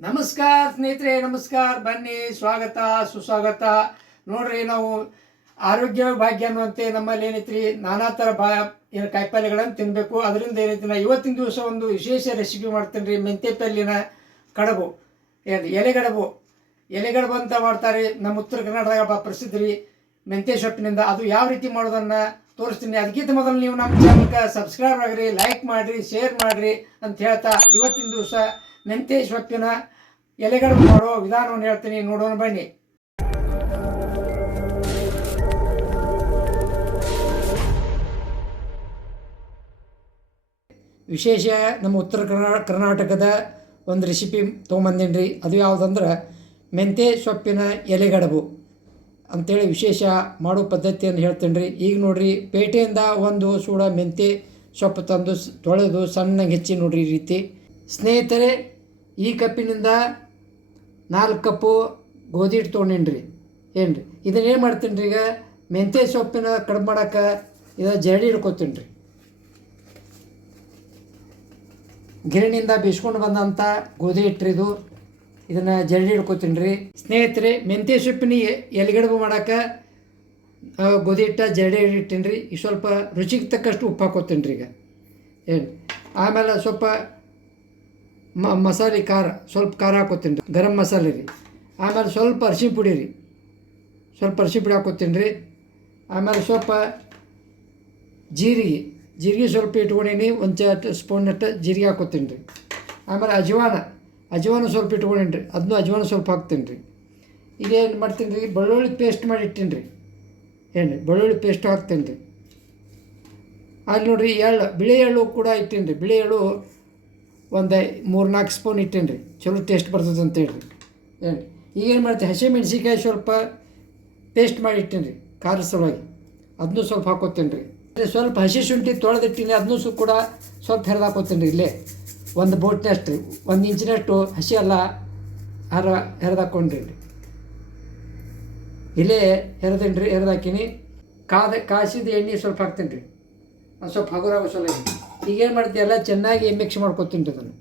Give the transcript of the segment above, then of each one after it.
ನಮಸ್ಕಾರ ಸ್ನೇಹಿತರೆ, ನಮಸ್ಕಾರ. ಬನ್ನಿ. ಸ್ವಾಗತ, ಸುಸ್ವಾಗತ. ನೋಡ್ರಿ, ನಾವು ಆರೋಗ್ಯ ಭಾಗ್ಯ ಅನ್ನುವಂತೆ ನಮ್ಮಲ್ಲಿ ಏನೈತ್ರಿ, ನಾನಾ ಥರ ಬಾ, ಏನು ಕಾಯಿಪಲ್ಯಗಳನ್ನು ತಿನ್ನಬೇಕು ಅದರಿಂದ ಏನೈತಿ ನಾ ಇವತ್ತಿನ ದಿವಸ ಒಂದು ವಿಶೇಷ ರೆಸಿಪಿ ಮಾಡ್ತೀನಿ ರೀ ಮೆಂತ್ಯ ಪಲ್ಯನ ಕಡಬು. ಏನು ಎಲೆಗಡಬು. ಎಲೆಗಡಬು ಅಂತ ಮಾಡ್ತಾರೆ. ನಮ್ಮ ಉತ್ತರ ಕರ್ನಾಟಕ ಭಾಳ ಪ್ರಸಿದ್ಧ ರೀ. ಮೆಂತ್ಯ ಸೊಪ್ಪಿನಿಂದ ಅದು ಯಾವ ರೀತಿ ಮಾಡೋದನ್ನು ತೋರಿಸ್ತೀನಿ. ಅದಕ್ಕಿಂತ ಮೊದಲು ನೀವು ನಮ್ಮ ಚಾನಲ್ಗೆ ಸಬ್ಸ್ಕ್ರೈಬ್ ಆಗಿರಿ ಲೈಕ್ ಮಾಡಿರಿ ಶೇರ್ ಮಾಡಿರಿ ಅಂತ ಹೇಳ್ತಾ ಇವತ್ತಿನ ದಿವಸ ಮೆಂತ್ಯ ಸೊಪ್ಪಿನ ಎಲೆಗಳು ಮಾಡೋ ವಿಧಾನವನ್ನು ಹೇಳ್ತೀನಿ. ನೋಡೋಣ, ಬನ್ನಿ. ವಿಶೇಷ ನಮ್ಮ ಉತ್ತರ ಕರ್ನಾ, ಕರ್ನಾಟಕದ ಒಂದು ರೆಸಿಪಿ ತೊಗೊಂಬಂದೀನಿ ಅದು ಯಾವುದಂದ್ರೆ ಮೆಂತೆ ಸೊಪ್ಪಿನ ಎಲೆಗಡಬು ಅಂಥೇಳಿ ವಿಶೇಷ ಮಾಡೋ ಪದ್ಧತಿಯನ್ನು ಹೇಳ್ತೀನಿ ರೀ ಈಗ ನೋಡಿರಿ, ಪೇಟೆಯಿಂದ ಒಂದು ಸೂಡ ಮೆಂತೆ ಸೊಪ್ಪು ತಂದು ತೊಳೆದು ಸಣ್ಣಗೆ ಹೆಚ್ಚಿ ನೋಡಿರಿ ಈ ರೀತಿ. ಸ್ನೇಹಿತರೆ ಈ ಕಪ್ಪಿನಿಂದ ನಾಲ್ಕು ಕಪ್ಪು ಗೋಧಿ ಹಿಟ್ಟು ತೊಗೊಂಡೇನು ರೀ ಏನು ರೀ ಇದನ್ನೇನು ಮಾಡ್ತೀನಿ ರೀ ಈಗ? ಮೆಂತ್ಯ ಸೊಪ್ಪಿನ ಕಡಿಮೆ ಮಾಡೋಕೆ ಇದು ಜರಡಿ ಹಿಡ್ಕೊತೀನಿ ರೀ ಗಿರಣಿಯಿಂದ ಬೀಸ್ಕೊಂಡು ಬಂದಂಥ ಗೋಧಿ ಹಿಟ್ರಿದು ಇದನ್ನು ಜರಡಿ ಹಿಡ್ಕೊತೀನಿ ರೀ ಸ್ನೇಹಿತರೆ ಮೆಂತ್ಯ ಸೊಪ್ಪಿನ ಎಲೆಗಡುಬು ಮಾಡೋಕೆ ಗೋಧಿ ಹಿಟ್ಟ ಜರಡಿ ಇಟ್ಟೀನಿ ರೀ ಈಗ ಸ್ವಲ್ಪ ರುಚಿಗೆ ತಕ್ಕಷ್ಟು ಉಪ್ಪು ಹಾಕೋತೀನಿ ರೀ ಈಗ. ಏನು ಆಮೇಲೆ ಸ್ವಲ್ಪ ಮ ಮಸಾಲೆ ಖಾರ, ಸ್ವಲ್ಪ ಖಾರ ಹಾಕೋತೀನಿ ರೀ, ಗರಂ ಮಸಾಲೆ ರೀ. ಆಮೇಲೆ ಸ್ವಲ್ಪ ಅರಿಶಿನ ಪುಡಿ ರೀ. ಸ್ವಲ್ಪ ಅರಿಶಿನ ಪುಡಿ ಹಾಕೋತೀನಿ ರೀ. ಆಮೇಲೆ ಸ್ವಲ್ಪ ಜೀರಿಗೆ ಜೀರಿಗೆ ಸ್ವಲ್ಪ ಇಟ್ಕೊಂಡೀನಿ, ಒಂದು ಚ ಸ್ಪೂನಷ್ಟು ಜೀರಿಗೆ ಹಾಕೋತೀನಿ ರೀ. ಆಮೇಲೆ ಅಜವಾನ ಅಜವಾನ ಸ್ವಲ್ಪ ಇಟ್ಕೊಂಡೀನಿ ರೀ ಅದನ್ನು ಅಜವಾನ ಸ್ವಲ್ಪ ಹಾಕ್ತೀನಿ ರೀ. ಈಗ ಏನು ಮಾಡ್ತೀನಿ ರೀ, ಬೆಳ್ಳುಳ್ಳಿ ಪೇಸ್ಟ್ ಮಾಡಿ ಇಟ್ಟೀನಿ ರೀ. ಏನು ಬೆಳ್ಳುಳ್ಳಿ ಪೇಸ್ಟ್ ಹಾಕ್ತೀನಿ ರೀ. ಅಲ್ಲಿ ನೋಡಿರಿ ಎಳ್ಳು, ಬಿಳಿ ಎಳ್ಳು ಕೂಡ ಇಟ್ಟೀನಿ ರೀ, ಬಿಳಿ ಎಳ್ಳು ಒಂದು ಮೂರ್ನಾಲ್ಕು ಸ್ಪೂನ್ ಇಟ್ಟೇನಿ ರೀ ಚಲೋ ಟೇಸ್ಟ್ ಬರ್ತದೆ ಅಂತೇಳಿ ರೀ ಈಗೇನು ಮಾಡ್ತೀವಿ ಹಸಿ ಮೆಣಸಿನ್ಕಾಯಿ ಸ್ವಲ್ಪ ಪೇಸ್ಟ್ ಮಾಡಿ ಇಟ್ಟೇನಿ ರೀ ಖಾರದ ಸಲುವಾಗಿ. ಅದನ್ನೂ ಸ್ವಲ್ಪ ಹಾಕೋತೇನೆ ರೀ ಸ್ವಲ್ಪ ಹಸಿ ಶುಂಠಿ ತೊಳೆದಿಟ್ಟಿನಿ ಅದನ್ನೂ ಸು ಕೂಡ ಸ್ವಲ್ಪ ಹೆರ್ದು ಹಾಕೋತೇನೆ ರೀ ಇಲ್ಲೇ. ಒಂದು ಬೋಟ್ನಷ್ಟು ರೀ ಒಂದು ಇಂಚಿನಷ್ಟು ಹಸಿ ಎಲ್ಲ ಹರ ಹೆರ್ದು ಹಾಕ್ಕೊಂಡ್ರಿ ರೀ ಇಲ್ಲೇ ಹೆರ್ದೀನಿ ರೀ ಹೆರ್ದಾಕಿನಿ ಕಾದ ಕಾಸಿದ ಎಣ್ಣೆ ಸ್ವಲ್ಪ ಹಾಕ್ತೀನಿ ರೀ ಒಂದು ಸ್ವಲ್ಪ ಹಗುರಾಗೋ ಸಲುವಾಗಿ. ಈಗೇನು ಮಾಡ್ತೀಯಲ್ಲ ಚೆನ್ನಾಗಿ ಮಿಕ್ಸ್ ಮಾಡ್ಕೊತೀನಿ ಅದನ್ನು.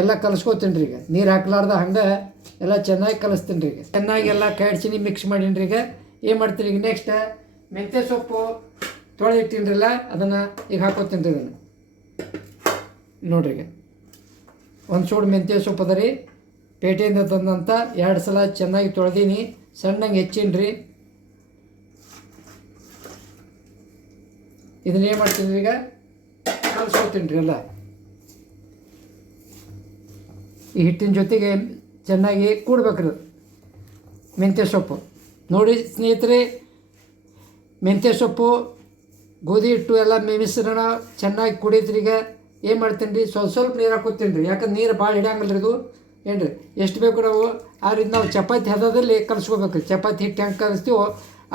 ಎಲ್ಲ ಕಲಿಸ್ಕೊತೀನಿ ಈಗ. ನೀರು ಹಾಕ್ಲಾರ್ದ ಹಂಗೆ ಎಲ್ಲ ಚೆನ್ನಾಗಿ ಕಲಿಸ್ತೀನಿ ರೀ ಈಗ. ಚೆನ್ನಾಗಿ ಎಲ್ಲ ಕಾಡ್ಸಿನಿ ಮಿಕ್ಸ್ ಮಾಡೀನಿ ಈಗ. ಏನು ಮಾಡ್ತೀನಿ ಈಗ ನೆಕ್ಸ್ಟ್ ಮೆಂತ್ಯ ಸೊಪ್ಪು ತೊಳೆದಿಟ್ಟಿನ್ರಲ್ಲ ಅದನ್ನು ಈಗ ಹಾಕೋತೀನಿ ರೀ ಅದನ್ನು ನೋಡ್ರಿ ಈಗ. ಒಂದು ಸೂಡು ಮೆಂತ್ಯ ಸೊಪ್ಪು ಅದ ರೀ ಪೇಟೆಯಿಂದ ತಂದಂಥ ಎರಡು ಸಲ ಚೆನ್ನಾಗಿ ತೊಳೆದೀನಿ. ಸಣ್ಣಗೆ ಹೆಚ್ಚೀನಿ ರೀ ಇದನ್ನ ಏನು ಮಾಡ್ತೀನಿ ಈಗ? ಕಲಿಸ್ಕೊತೀನಿ ರೀ ಎಲ್ಲ. ಈ ಹಿಟ್ಟಿನ ಜೊತೆಗೆ ಚೆನ್ನಾಗಿ ಕೂಡ್ಬೇಕ್ರಿ. ಮೆಂತ್ಯ ಸೊಪ್ಪು. ನೋಡಿ ಸ್ನೇಹಿತರೆ, ಮೆಂತ್ಯ ಸೊಪ್ಪು, ಗೋಧಿ ಹಿಟ್ಟು ಎಲ್ಲ ಮಿಶ್ರಣ ಚೆನ್ನಾಗಿ ಕುಡಿದ್ರಿ ಈಗ. ಏನು ಮಾಡ್ತೀನಿ ರೀ ಸ್ವಲ್ಪ ಸ್ವಲ್ಪ ನೀರು ಹಾಕೋತೀನಿ ರೀ ಯಾಕಂದ್ರೆ ನೀರು ಭಾಳ ಹಿಡಿಯಂಗಿಲ್ಲ ರೀ ಇದು ಏನು ರೀ ಎಷ್ಟು ಬೇಕು ನಾವು? ಆ ರೀತಿ ನಾವು ಚಪಾತಿ ಹದದಲ್ಲಿ ಕಲಿಸ್ಕೋಬೇಕು ರೀ ಚಪಾತಿ ಹಿಟ್ಟು ಹೆಂಗೆ ಕಲಿಸ್ತೀವೋ,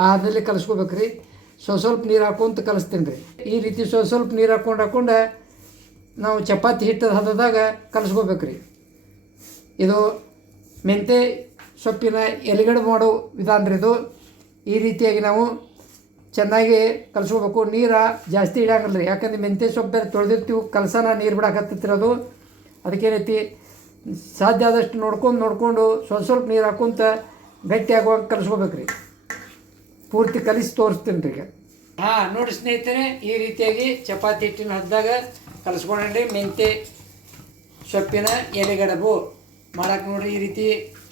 ಆ ಹದದಲ್ಲಿ ಕಲಿಸ್ಕೋಬೇಕು ರೀ ಸ್ವಲ್ಪ ಸ್ವಲ್ಪ ನೀರು ಹಾಕೊಂತ ಕಲಿಸ್ತೀನಿ ರೀ. ಈ ರೀತಿ ಸ್ವಲ್ಪ ಸ್ವಲ್ಪ ನೀರು ಹಾಕೊಂಡು ಹಾಕೊಂಡು ನಾವು ಚಪಾತಿ ಹಿಟ್ಟು ಹದದಾಗ ಕಲಿಸ್ಕೋಬೇಕು ರೀ. ಇದು ಮೆಂತೆ ಸೊಪ್ಪಿನ ಎಲೆಗಡೆ ಮಾಡೋ ವಿಧಾನ ರೀ ಇದು. ಈ ರೀತಿಯಾಗಿ ನಾವು ಚೆನ್ನಾಗಿ ಕಲಿಸ್ಕೋಬೇಕು. ನೀರು ಜಾಸ್ತಿ ಇಡಂಗಿಲ್ಲ ರೀ. ಯಾಕಂದ್ರೆ ಮೆಂತೆ ಸೊಪ್ಪು ಬೇರೆ ತೊಳೆದಿರ್ತೀವಿ, ಕಲಸನ ನೀರು ಬಿಡಾಕತ್ತಿರೋದು ರೀತಿ ಸಾಧ್ಯ ಆದಷ್ಟು ನೋಡ್ಕೊಂಡು ನೋಡಿಕೊಂಡು ಸ್ವಲ್ಪ ಸ್ವಲ್ಪ ನೀರು ಹಾಕೊಂತ ಗಟ್ಟಿಯಾಗುವಾಗ ಕಲಿಸ್ಕೋಬೇಕು ರೀ. ಪೂರ್ತಿ ಕಲಿಸಿ ತೋರಿಸ್ತೀನಿ ರೀ ಈಗ. ಹಾಂ, ನೋಡಿ ಸ್ನೇಹಿತರೆ, ಈ ರೀತಿಯಾಗಿ ಚಪಾತಿ ಹಿಟ್ಟಿನ ಹದ್ದಾಗ ಕಲಿಸ್ಕೊಂಡ್ರಿ ಮೆಂತೆ, ಸೊಪ್ಪಿನ ಎಲೆಗಡಬು. ಮಾಡಕ್ಕೆ ನೋಡ್ರಿ ಈ ರೀತಿ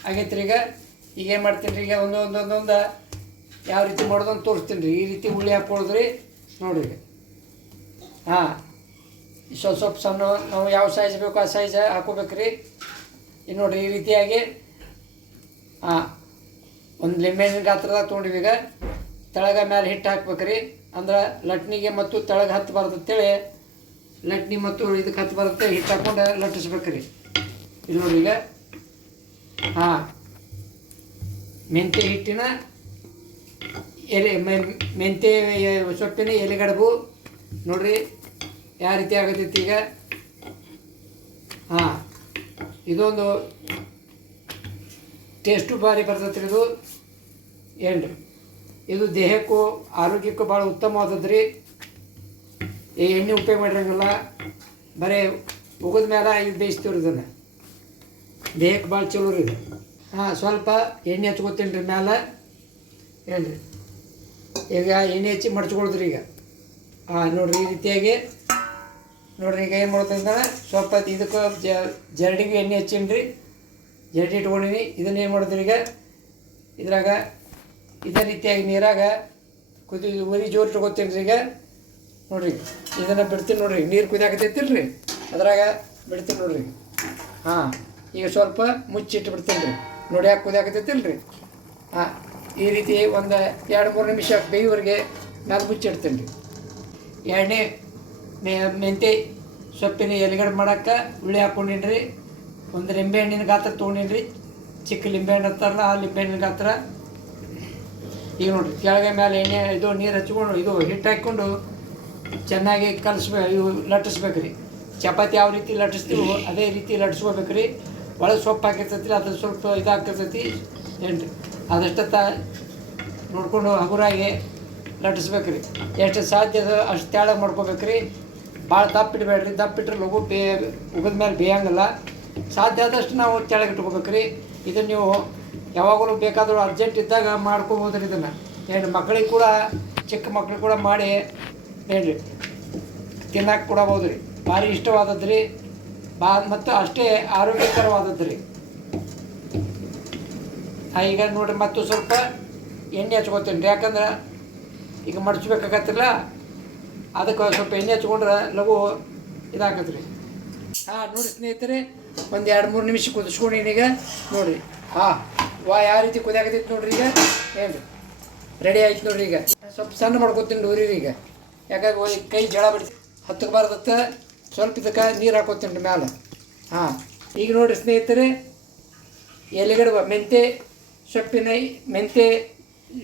ಆಗೈತೆ ರೀ ಈಗ. ಈಗ ಏನು ಮಾಡ್ತೀನಿ ರೀ ಈಗ ಒಂದು ಒಂದೊಂದೊಂದು ಯಾವ ರೀತಿ ಮಾಡೋದು ಅಂತ ತೋರಿಸ್ತೀನಿ ರೀ. ಈ ರೀತಿ ಹುಳಿ ಹಾಕ್ಕೊಳ್ಳೋದು ರೀ ನೋಡ್ರಿ ಈಗ. ಹಾಂ, ಸ್ವಲ್ಪ ಸ್ವಲ್ಪ ಸಣ್ಣ, ನಾವು ಯಾವ ಸೈಜ್ ಬೇಕು ಆ ಸೈಜ್ ಹಾಕೋಬೇಕು ರೀ ಇನ್ನು ನೋಡ್ರಿ, ಈ ರೀತಿಯಾಗಿ. ಹಾಂ, ಒಂದು ಲಿಂಬೆಹಣ್ಣಿನ ಗಾತ್ರದಾಗ ತೊಗೊಂಡಿವಿ ಈಗ. ತೆಳಗ ಮ್ಯಾಲೆ ಹಿಟ್ಟು ಹಾಕ್ಬೇಕ್ರಿ. ಅಂದ್ರೆ ಲಟ್ನಿಗೆ ಮತ್ತು ತೆಳಗೆ ಹತ್ತು ಅಂತೇಳಿ ಲಟ್ನಿ ಮತ್ತು ಇದಕ್ಕೆ ಹತ್ತು ಬರುತ್ತೆ ಹಿಟ್ಟು ಹಾಕ್ಕೊಂಡು ಲಟ್ಟಿಸ್ಬೇಕ್ರಿ. ಇಲ್ಲಿ ನೋಡಿ ಈಗ. ಹಾಂ. ಮೆಂತೆ ಹಿಟ್ಟಿನ ಎಲೆ ಮೆಂತೆ ಸೊಪ್ಪಿನ ಎಲೆಗಡಬು. ನೋಡ್ರಿ, ಯಾವ ರೀತಿ ಆಗತೈತಿ ಈಗ. ಹಾಂ. ಇದೊಂದು ಟೇಸ್ಟು ಭಾರಿ ಬರ್ತೈತಿ ಇದು. ಏನು ಇದು ದೇಹಕ್ಕೂ ಆರೋಗ್ಯಕ್ಕೂ ಭಾಳ ಉತ್ತಮವಾದದ್ದು ರೀ ಈ ಎಣ್ಣೆ ಉಪಯೋಗ ಮಾಡಿರಂಗಿಲ್ಲ. ಬರೀ ಉಗಿದ ಮೇಲೆ ಇದು ಬೇಯಿಸ್ತೀವ್ರಿ ಇದನ್ನು. ದೇಹಕ್ಕೆ ಭಾಳ ಚಲೋ ರೀ ಹಾಂ, ಸ್ವಲ್ಪ ಎಣ್ಣೆ ಹಚ್ಕೋತೀನಿ ರೀ ಮ್ಯಾಲೆ. ಏನ್ರಿ ಈಗ ಎಣ್ಣೆ ಹಚ್ಚಿ ಮಡ್ಚ್ಕೊಳ್ದ್ರಿ ಈಗ. ಹಾಂ ನೋಡ್ರಿ ಈ ರೀತಿಯಾಗಿ. ನೋಡ್ರಿ ಈಗ ಏನು ಮಾಡ್ತಂದ್ರೆ ಸ್ವಲ್ಪ ಇದಕ್ಕೆ ಜ, ಜರಡಿಗೆ ಎಣ್ಣೆ ಹಚ್ಚೀನಿ ರೀ ಜರಡಿ ಇಟ್ಕೊಂಡಿನಿ. ಇದನ್ನ ಏನು ಮಾಡಿದ್ರಿ ಈಗ? ಇದ್ರಾಗ ಇದೇ ರೀತಿಯಾಗಿ ನೀರಾಗ ಕುದಿ ಮರಿ ಜೋರು ತೊಗೋತೀನಿ ರೀ ಈಗ. ನೋಡ್ರಿ, ಇದನ್ನು ಬಿಡ್ತೀನಿ ನೋಡ್ರಿ. ನೀರು ಕುದಿಯಾಕತ್ತೈತಿಲ್ಲ ರೀ ಅದ್ರಾಗ ಬಿಡ್ತೀನಿ ನೋಡ್ರಿ. ಹಾಂ, ಈಗ ಸ್ವಲ್ಪ ಮುಚ್ಚಿಟ್ಟು ಬಿಡ್ತೀನಿ ರೀ ನೋಡಿ ಯಾಕೆ ಕುದಿಯಾಕತ್ತೈತಿಲ್ಲ ರೀ ಹಾಂ, ಈ ರೀತಿ ಒಂದು ಎರಡು, ಮೂರು ನಿಮಿಷ ಬೇಯುವರೆಗೆ ಮ್ಯಾಲೆ ಮುಚ್ಚಿಡ್ತೀನಿ ರೀ ಎಣ್ಣೆ ಮೆಂತೆ, ಸೊಪ್ಪಿನ ಎಲೆಗಡೆ ಮಾಡೋಕ್ಕೆ ಉಳ್ಳಿ ಹಾಕ್ಕೊಂಡಿನಿ ರೀ ಒಂದು ಲಿಂಬೆ ಹಣ್ಣಿನ ಗಾತ್ರ ತೊಗೊಂಡಿನ್ರಿ. ರೀ ಚಿಕ್ಕ ಲಿಂಬೆ ಹಣ್ಣು ಅಂತಾರಲ್ಲ ಆ ಲಿಂಬೆ ಹಣ್ಣಿನ ಗಾತ್ರ ಈಗ ನೋಡಿರಿ, ಕೆಳಗೆ ಮೇಲೆ ಎಣ್ಣೆ ಇದು ನೀರು ಹಚ್ಕೊಂಡು ಇದು ಹಿಟ್ಟು ಹಾಕ್ಕೊಂಡು ಚೆನ್ನಾಗಿ ಕಲಿಸ್ಬೇಕು ಇವು ಲಟ್ಟಿಸ್ಬೇಕು ರೀ ಚಪಾತಿ ಯಾವ ರೀತಿ ಲಟ್ಟಿಸ್ತೀವೋ ಅದೇ ರೀತಿ ಲಟ್ಟಿಸ್ಕೋಬೇಕು ರೀ ಒಳಗೆ ಸೊಪ್ಪು ಹಾಕಿರ್ತೈತಿ ಅದು ಸ್ವಲ್ಪ ಇದಾಕಿರ್ತೈತಿ ಏನು ರೀ ನೋಡಿಕೊಂಡು ಹಗುರಾಗಿ ಲಟ್ಟಿಸ್ಬೇಕು ರೀ ಎಷ್ಟು ಸಾಧ್ಯ ಅದು ಅಷ್ಟು ತೆಳಗೆ ಮಾಡ್ಕೋಬೇಕು ರೀ ಭಾಳ ದಪ್ಪ ದಪ್ಪಿಟ್ರೆ ಲಘು ಬೇ ಉಗದ ಮೇಲೆ ಬೇಯಂಗಿಲ್ಲ. ಸಾಧ್ಯ ಆದಷ್ಟು ನಾವು ತೆಳಗೆ ಇಟ್ಕೋಬೇಕು ರೀ ಇದನ್ನು ನೀವು ಯಾವಾಗಲೂ ಬೇಕಾದರೂ ಅರ್ಜೆಂಟ್ ಇದ್ದಾಗ ಮಾಡ್ಕೋಬೋದು ರೀ ಇದನ್ನು. ಏನು ಮಕ್ಕಳಿಗೆ ಕೂಡ, ಚಿಕ್ಕ ಮಕ್ಳಿಗೆ ಕೂಡ ಮಾಡಿ, ಹೇಳ್ರಿ. ತಿನ್ನಕ್ಕೆ ಕೊಡಬೋದು ರೀ ಭಾರಿ ಇಷ್ಟವಾದದ್ದು ರೀ ಬಾ ಮತ್ತು ಅಷ್ಟೇ ಆರೋಗ್ಯಕರವಾದದ್ದು ರೀ ಈಗ ನೋಡಿರಿ ಮತ್ತು ಸ್ವಲ್ಪ ಎಣ್ಣೆ ಹಚ್ಕೋತೀನಿ ರೀ ಯಾಕಂದ್ರೆ ಈಗ ಮಡ್ಚ್ಬೇಕಾಗತ್ತಿಲ್ಲ, ಅದಕ್ಕೆ ಸ್ವಲ್ಪ ಎಣ್ಣೆ ಹಚ್ಕೊಂಡ್ರೆ ಲಘು ಇದಾಗತ್ತೆ ರೀ ಹಾಂ, ನೋಡಿ ಸ್ನೇಹಿತರೆ ಒಂದು ಎರಡು ಮೂರು ನಿಮಿಷ ಕುದಿಸ್ಕೊಂಡು ಈಗ ನೋಡಿರಿ. ಹಾಂ. ವಾ, ಯಾವ ರೀತಿ ಕುದಿಯಾಕತ್ತೈತಿ ನೋಡ್ರಿ ಈಗ? ಏನು ರೀ ರೆಡಿ ಆಯ್ತು ನೋಡ್ರಿ ಈಗ. ಸ್ವಲ್ಪ ಸಣ್ಣ ಮಾಡ್ಕೊತೀನಿ ಡೋರಿ ಈಗ. ಯಾಕಾಗಿ ಕೈ ಜಳ ಬಿಡ್ತಿ ಹತ್ತಕ್ಕೆ ಬಾರ್ದತ್ತ ಸ್ವಲ್ಪ ಇದಕ್ಕೆ ನೀರು ಹಾಕೋತೀನಿ ರೀ ಮ್ಯಾಲೆ. ಹಾಂ. ಈಗ ನೋಡಿರಿ ಸ್ನೇಹಿತರೆ, ಎಲೆಗಡಬ, ಮೆಂತೆ, ಸೊಪ್ಪಿನ ಮೆಂತೆ,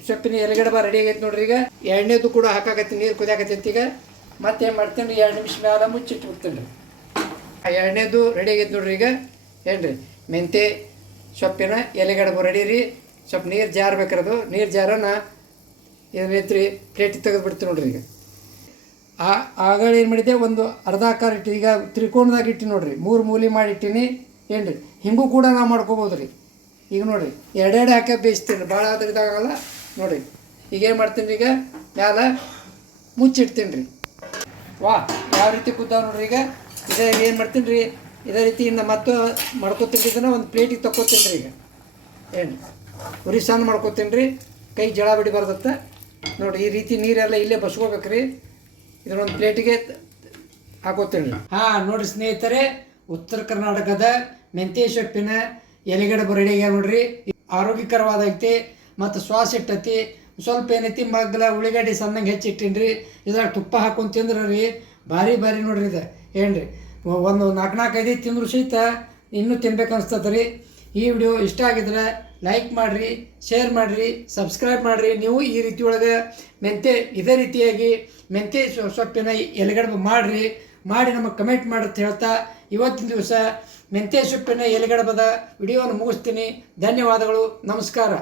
ಸೊಪ್ಪಿನ ಎಲೆಗಡಬ ರೆಡಿ ಆಗೈತೆ ನೋಡ್ರಿ ಈಗ. ಎಣ್ಣೆದು ಕೂಡ ಹಾಕಾಕತ್ತೀನಿ, ನೀರು ಕುದಿಯಾಕತ್ತೈತಿ ಈಗ. ಮತ್ತೇನು ಮಾಡ್ತೀನಿ ರೀ ಎರಡು ನಿಮಿಷ ಮ್ಯಾಲೆ ಮುಚ್ಚಿಟ್ಟು ಬಿಡ್ತೀನಿ ರೀ ಆ ಎಣ್ಣೆದು ರೆಡಿ ಆಗೈತೆ ನೋಡ್ರಿ ಈಗ. ಏನು ರೀ ಮೆಂತೆ ಸೊಪ್ಪಿನ ಎಲೆಗಡಬು ರೀ ಸ್ವಲ್ಪ ನೀರು ಜಾರಬೇಕಿರೋದು. ನೀರು ಜಾರನ ಪ್ಲೇಟಿಗೆ ತೆಗೆದು ಬಿಡ್ತೀನಿ ನೋಡ್ರಿ ಈಗ. ಆ ಆಗಳ ಏನು ಮಾಡಿದ್ದೆ? ಒಂದು ಅರ್ಧಾಕಾರ ಇಟ್ಟು, ಈಗ ತ್ರಿಕೋಣದಾಗ ಇಟ್ಟು ನೋಡ್ರಿ. ಮೂರು ಮೂಲಿ ಮಾಡಿ ಇಟ್ಟೀನಿ. ಏನು ರೀ ಹಿಂಗೂ ಕೂಡ ನಾವು ಮಾಡ್ಕೋಬೋದು ರೀ ಈಗ ನೋಡ್ರಿ, ಎರಡೆರಡು ಹಾಕಿ ಬೇಯಿಸ್ತೀನಿ. ಭಾಳ ಆದ್ರೆ ಇದಾಗಲ್ಲ ನೋಡ್ರಿ, ಈಗ ಏನು ಮಾಡ್ತೀನಿ ಈಗ? ಮ್ಯಾಲ ಮುಚ್ಚಿಡ್ತೀನಿ ರೀ. ವಾ, ಯಾವ ರೀತಿ ಕುದ್ದಾವ ನೋಡ್ರಿ ಈಗ? ಇದೇ ಏನು ಮಾಡ್ತೀನಿ ರೀ? ಇದೇ ರೀತಿಯಿಂದ ಮತ್ತು ಮಾಡ್ಕೊತೀನಿ ಇದನ್ನು, ಒಂದು ಪ್ಲೇಟಿಗೆ ತಕ್ಕೋತೀನಿ ರೀ ಈಗ. ಏನು? ಉರಿ ಸಣ್ಣ ಮಾಡ್ಕೊತೀನಿ ರೀ. ಕೈ ಜಳ ಬಿಡಿ ಬರ್ತತ್ತ ನೋಡಿ, ಈ ರೀತಿ ನೀರೆಲ್ಲ ಇಲ್ಲೇ ಬಸ್ಕೋಬೇಕು ರೀ. ಇದನ್ನೊಂದು ಪ್ಲೇಟಿಗೆ ಹಾಕೋತೀನಿ ಹಾಂ, ನೋಡಿ ಸ್ನೇಹಿತರೆ, ಉತ್ತರ ಕರ್ನಾಟಕದ ಮೆಂತ್ಯ ಸೊಪ್ಪಿನ ಎಲೆಗಡೆ ಬರಡಿಗೆ ನೋಡ್ರಿ. ಆರೋಗ್ಯಕರವಾದೈತಿ ಮತ್ತು ಶ್ವಾಸ ಇಟ್ಟತಿ. ಸ್ವಲ್ಪ ಏನೈತಿ, ಮಗ್ಲ ಉಳ್ಳಿಗಡ್ಡಿ ಸಣ್ಣಂಗೆ ಹೆಚ್ಚಿಟ್ಟಿನ್ರಿ. ಇದ್ರಾಗ ತುಪ್ಪ ಹಾಕೊಂಡು ತಿಂದ್ರೆ ರೀ ಭಾರಿ ಭಾರಿ ನೋಡ್ರಿ ಇದು. ಏನು ರೀ ಒಂದು ನಾಲ್ಕು ನಾಲ್ಕು ಐದು ತಿಂದರು ಸಹಿತ ಇನ್ನೂ ತಿನ್ಬೇಕು ರೀ. ಈ ವಿಡಿಯೋ ಇಷ್ಟ ಆಗಿದ್ರೆ ಲೈಕ್ ಮಾಡಿರಿ, ಶೇರ್ ಮಾಡಿರಿ, ಸಬ್ಸ್ಕ್ರೈಬ್ ಮಾಡಿರಿ. ನೀವು ಈ ರೀತಿ ಒಳಗೆ ಮೆಂತೆ, ಇದೇ ರೀತಿಯಾಗಿ ಮೆಂತೆ ಸೊಪ್ಪಿನ ಎಲೆಗಡಬು ಮಾಡಿರಿ. ಮಾಡಿ ನಮಗೆ ಕಮೆಂಟ್ ಮಾಡುತ್ತೆ ಹೇಳ್ತಾ ಇವತ್ತಿನ ದಿವಸ ಮೆಂತೆ ಸೊಪ್ಪಿನ ಎಲೆಗಡಬದ ವಿಡಿಯೋವನ್ನು ಮುಗಿಸ್ತೀನಿ. ಧನ್ಯವಾದಗಳು. ನಮಸ್ಕಾರ.